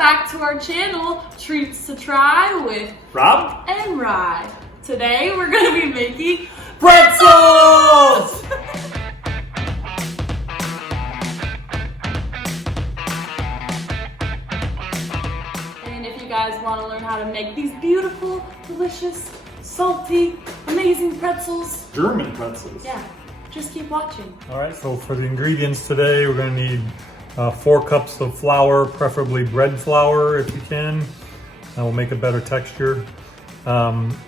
back to our channel, Treats to Try with Rob and Rye. Today we're going to be making Pretzels! And if you guys want to learn how to make these beautiful, delicious, salty, amazing pretzels. German pretzels. Yeah, just keep watching. All right, so for the ingredients today, we're going to need 4 cups of flour, preferably bread flour if you can. That will make a better texture.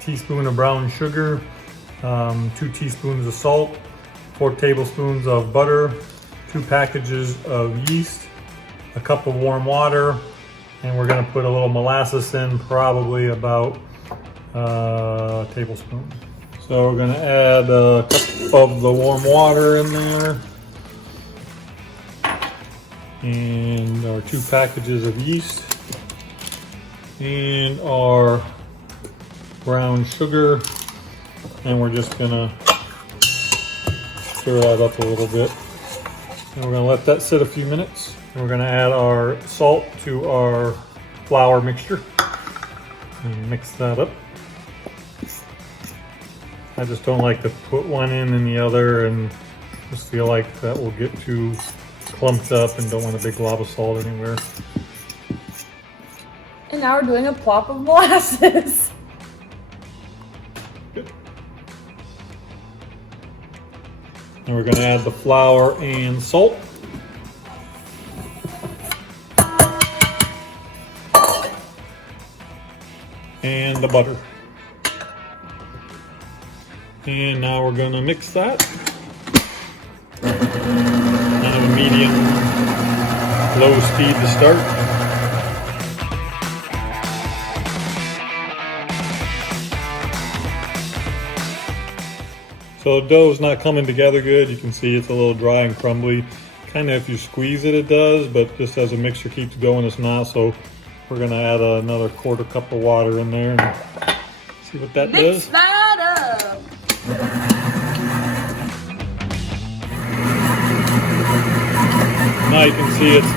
Teaspoon of brown sugar, 2 teaspoons of salt, 4 tablespoons of butter, 2 packages of yeast, a cup of warm water, and we're going to put a little molasses in, probably about a tablespoon. So we're going to add a cup of the warm water in there, and our 2 packages of yeast, and our brown sugar, and we're just gonna stir that up a little bit. And we're gonna let that sit a few minutes. And we're gonna add our salt to our flour mixture and mix that up. I just don't like to put one in and the other, and just feel like that will get too clumped up and don't want a big glob of salt anywhere. And now we're doing a plop of molasses. And we're going to add the flour and salt. And the butter. And now we're going to mix that. Kind of a medium, low speed to start. So the dough's not coming together good. You can see it's a little dry and crumbly. Kind of if you squeeze it, it does, but just as a mixture keeps going, it's not. So we're gonna add another 1/4 cup of water in there and see what that does. Mix that up. Now you can see it's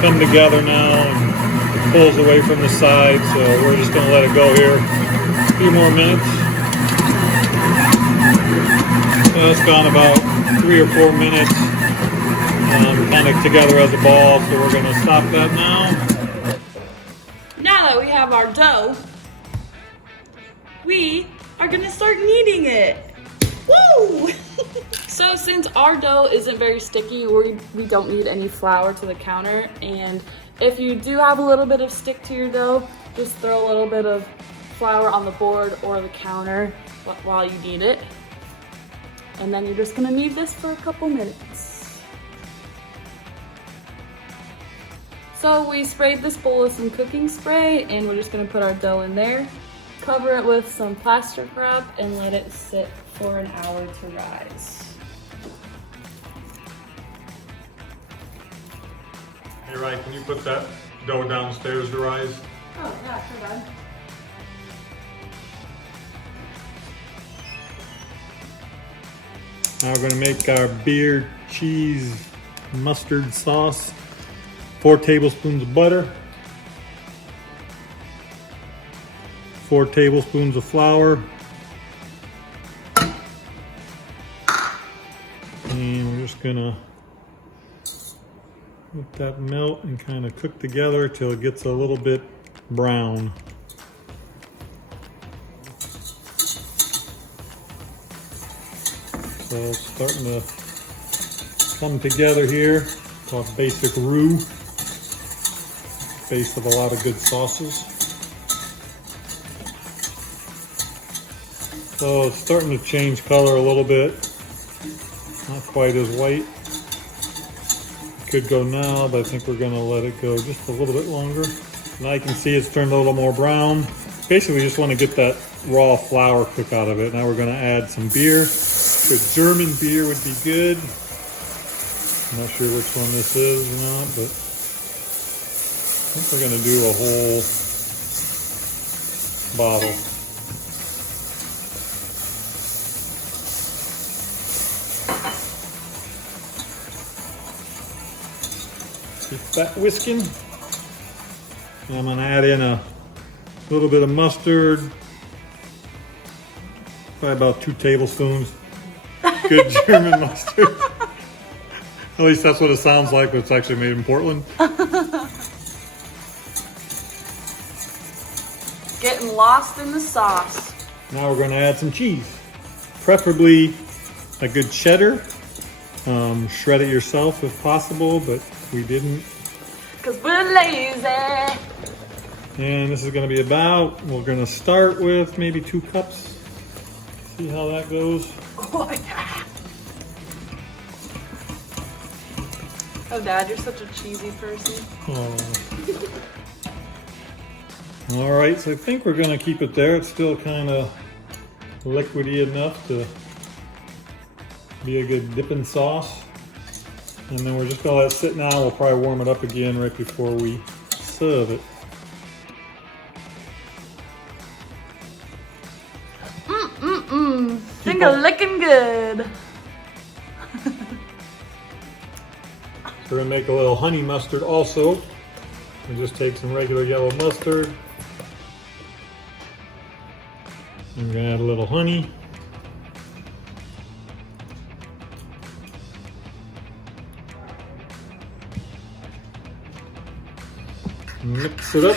come together now and it pulls away from the side. So we're just gonna let it go here a few more minutes. It's gone about 3 or 4 minutes, kind of together as a ball, so we're going to stop that now. Now that we have our dough, we are going to start kneading it. Woo! So since our dough isn't very sticky, we don't need any flour to the counter, and if you do have a little bit of stick to your dough, just throw a little bit of flour on the board or the counter while you knead it. And then you're just gonna knead this for a couple minutes. So we sprayed this bowl with some cooking spray, and we're just gonna put our dough in there, cover it with some plastic wrap, and let it sit for an hour to rise. Hey Ryan, can you put that dough downstairs to rise? Oh yeah, sure, bud. Now we're going to make our beer cheese mustard sauce. 4 tablespoons of butter. 4 tablespoons of flour. And we're just going to let that melt and kind of cook together till it gets a little bit brown. So it's starting to come together here. It's called basic roux. Base of a lot of good sauces. So it's starting to change color a little bit. Not quite as white. It could go now, but I think we're gonna let it go just a little bit longer. Now you can see it's turned a little more brown. Basically, we just want to get that raw flour cook out of it. Now we're gonna add some beer. Good German beer would be good. I'm not sure which one this is or not, but I think we're gonna do a whole bottle. Keep that whisking. And I'm gonna add in a little bit of mustard, probably about 2 tablespoons. Good German mustard. At least that's what it sounds like, but it's actually made in Portland. Getting lost in the sauce. Now we're gonna add some cheese. Preferably a good cheddar. Shred it yourself if possible, but we didn't. Cause we're lazy. And this is gonna be we're gonna start with maybe 2 cups. See how that goes. Oh, yeah. Oh, Dad, you're such a cheesy person. Oh. All right, so I think we're gonna keep it there. It's still kind of liquidy enough to be a good dipping sauce. And then we're just gonna let it sit now. We'll probably warm it up again right before we serve it. Think of looking good. We're gonna make a little honey mustard also. We just take some regular yellow mustard. And we're gonna add a little honey. Mix it up.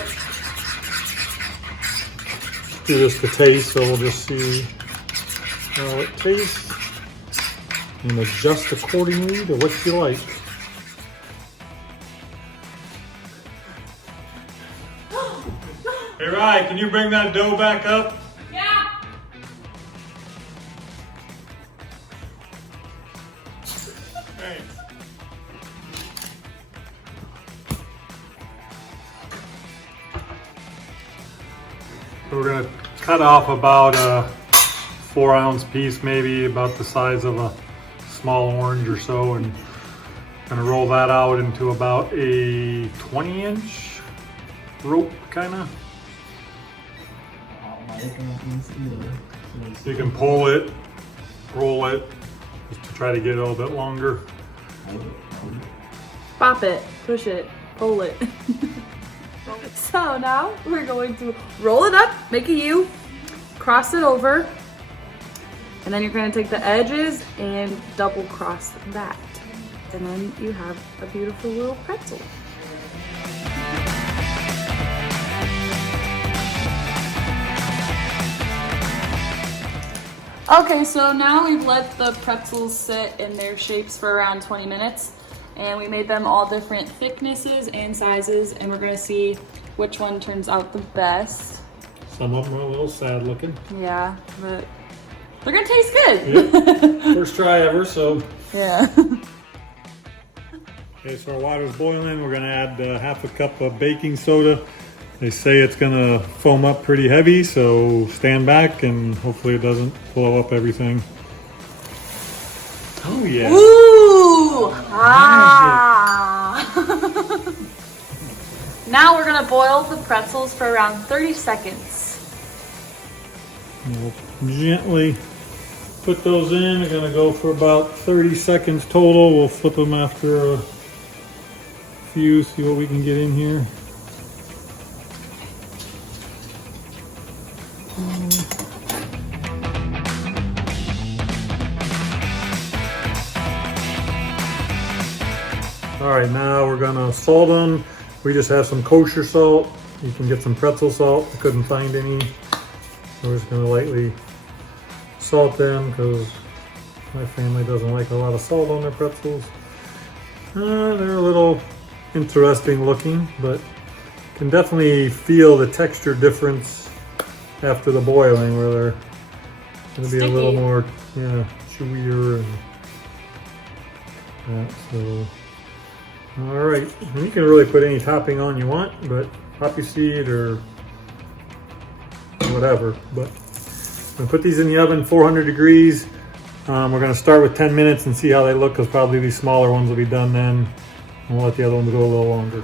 Do this to taste, so we'll just see how it tastes and adjust accordingly to what you like. Hey Ryan, can you bring that dough back up? Yeah. Thanks. So we're gonna cut off about a 4-ounce piece, maybe about the size of a small orange or so, and gonna roll that out into about a 20-inch rope, kinda. So you can pull it, roll it, just to try to get it a little bit longer. Pop it, push it, pull it. So now we're going to roll it up, make a U, cross it over, and then you're going to take the edges and double cross that. And then you have a beautiful little pretzel. Okay, so now we've let the pretzels sit in their shapes for around 20 minutes. And we made them all different thicknesses and sizes, and we're gonna see which one turns out the best. Some of them are a little sad looking. Yeah, but they're gonna taste good. Yep. First try ever, so. Yeah. Okay, so our water's boiling. We're gonna add half a cup of baking soda. They say it's gonna foam up pretty heavy, so stand back and hopefully it doesn't blow up everything. Oh yeah. Ooh! Ah! Now we're gonna boil the pretzels for around 30 seconds. We'll gently put those in. We're gonna go for about 30 seconds total. We'll flip them after a few, see what we can get in here. All right, now we're gonna salt them. We just have some kosher salt. You can get some pretzel salt. I couldn't find any. We're just gonna lightly salt them because my family doesn't like a lot of salt on their pretzels. They're a little interesting looking, but can definitely feel the texture difference after the boiling, where they're gonna be a little more, chewier and that. So, all right, and you can really put any topping on you want, but poppy seed or whatever. But I'm gonna put these in the oven, 400 degrees. We're gonna start with 10 minutes and see how they look, because probably these smaller ones will be done then. And we'll let the other ones go a little longer.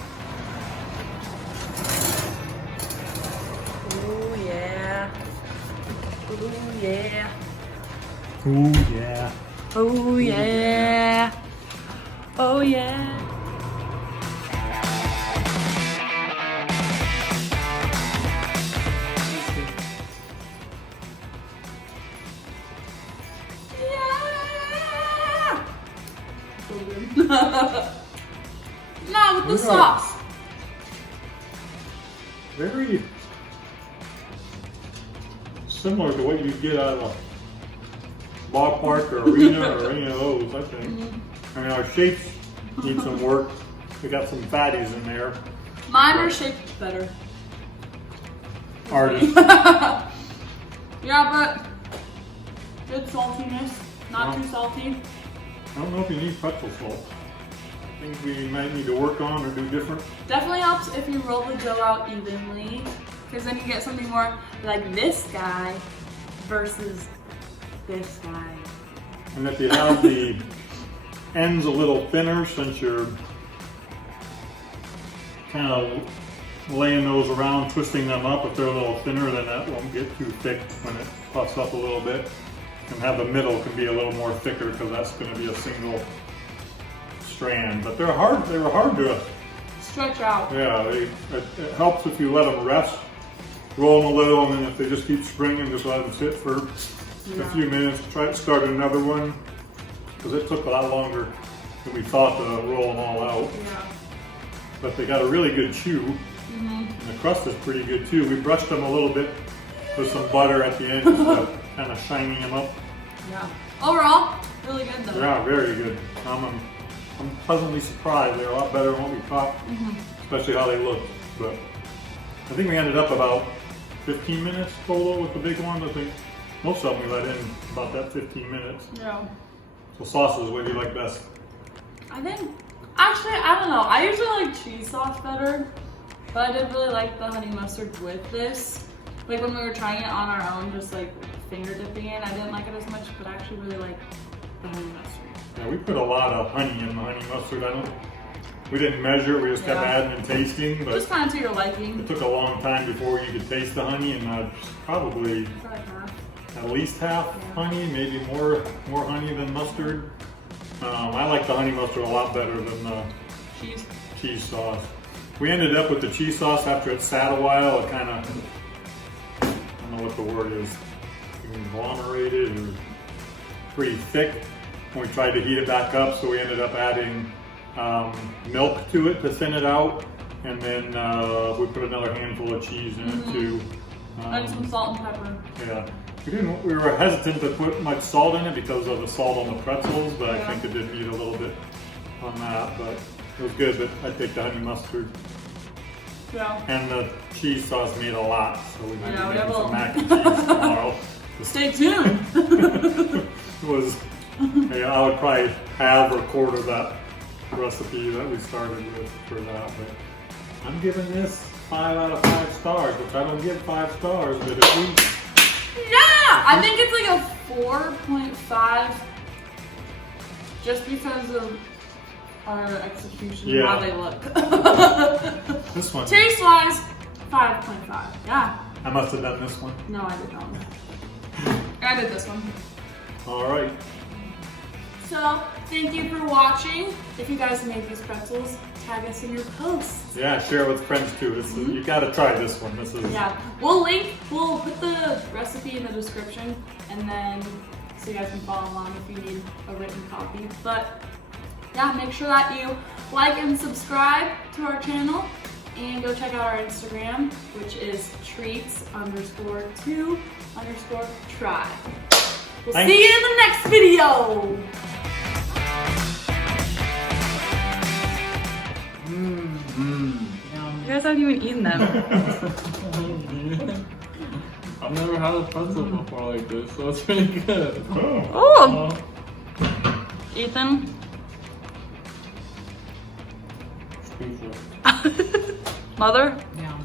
Ooh, yeah. Ooh, yeah. Ooh, yeah. Oh, yeah. Oh, yeah. sauce? Very similar to what you get out of a ballpark or arena or any of those, I think. And our shapes need some work. We got some fatties in there. Mine are shaped better. Artists. Yeah, but good saltiness. Not too salty. I don't know if you need pretzel salt. I think we might need to work on or do different. Definitely helps if you roll the dough out evenly, because then you get something more like this guy versus this guy. And if you have the ends a little thinner, since you're kind of laying those around, twisting them up, if they're a little thinner, then that won't get too thick when it puffs up a little bit. And have the middle can be a little more thicker because that's going to be a single strand. But they're hard. They were hard to stretch out. Yeah, it helps if you let them rest, roll them a little, and then if they just keep springing, just let them sit for a few minutes. Try to start another one because it took a lot longer than we thought to roll them all out. Yeah. But they got a really good chew, and the crust is pretty good too. We brushed them a little bit with some butter at the end, just kind of shining them up. Yeah. Overall, really good though. Yeah, very good. I'm pleasantly surprised. They're a lot better than what we thought, especially how they look. But I think we ended up about 15 minutes total with the big one. I think most of them we let in about that 15 minutes. Yeah. So sauces, what do you like best? I think, actually, I don't know. I usually like cheese sauce better, but I did really like the honey mustard with this. Like when we were trying it on our own, just like finger dipping it, I didn't like it as much, but I actually really like the honey mustard. Yeah, we put a lot of honey in the honey mustard. We didn't measure, we just kept adding and tasting. But just kind of to your liking. it took a long time before you could taste the honey, and probably at least half honey, maybe more honey than mustard. I like the honey mustard a lot better than the cheese sauce. We ended up with the cheese sauce after it sat a while. It kind of, I don't know what the word is, conglomerated or pretty thick. And we tried to heat it back up, so we ended up adding milk to it to thin it out, and then we put another handful of cheese in it too. And some salt and pepper. Yeah. We were hesitant to put much salt in it because of the salt on the pretzels, but I think it did need a little bit on that, but it was good. But I take the honey mustard. Yeah. And the cheese sauce made a lot, so we might be making will. some mac and cheese tomorrow. Stay tuned. I would probably halve or quarter that recipe that we started with for that. But I'm giving this 5 out of 5 stars, which I don't give 5 stars, but if we... Yeah! I think it's like a 4.5 just because of our execution and how they look. This one. Taste-wise, 5.5. Yeah. I must have done this one. No, I did not. I did this one. All right. So, thank you for watching. If you guys made these pretzels, tag us in your posts. Yeah, share it with friends too. You got to try this one. This is. Yeah, we'll put the recipe in the description, and then so you guys can follow along if you need a written copy. But yeah, make sure that you like and subscribe to our channel, and go check out our Instagram, which is treats_2_try. We'll see you in the next video. You guys haven't even eaten them. I've never had a pretzel before like this, so it's pretty good. Oh! Ethan? Mother? Yeah.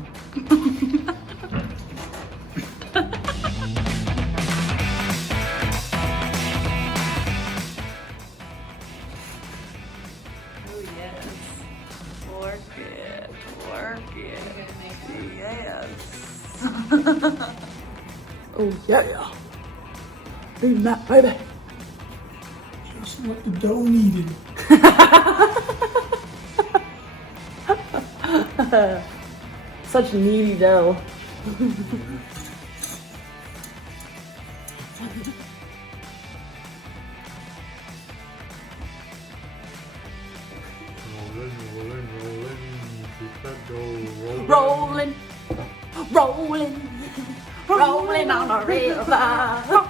Oh yes. Work it. Yes. Oh yeah. Do that, baby. Just what the dough needed. Such needy dough. Rolling, rolling, rolling. Go rolling, rolling, rolling on a river.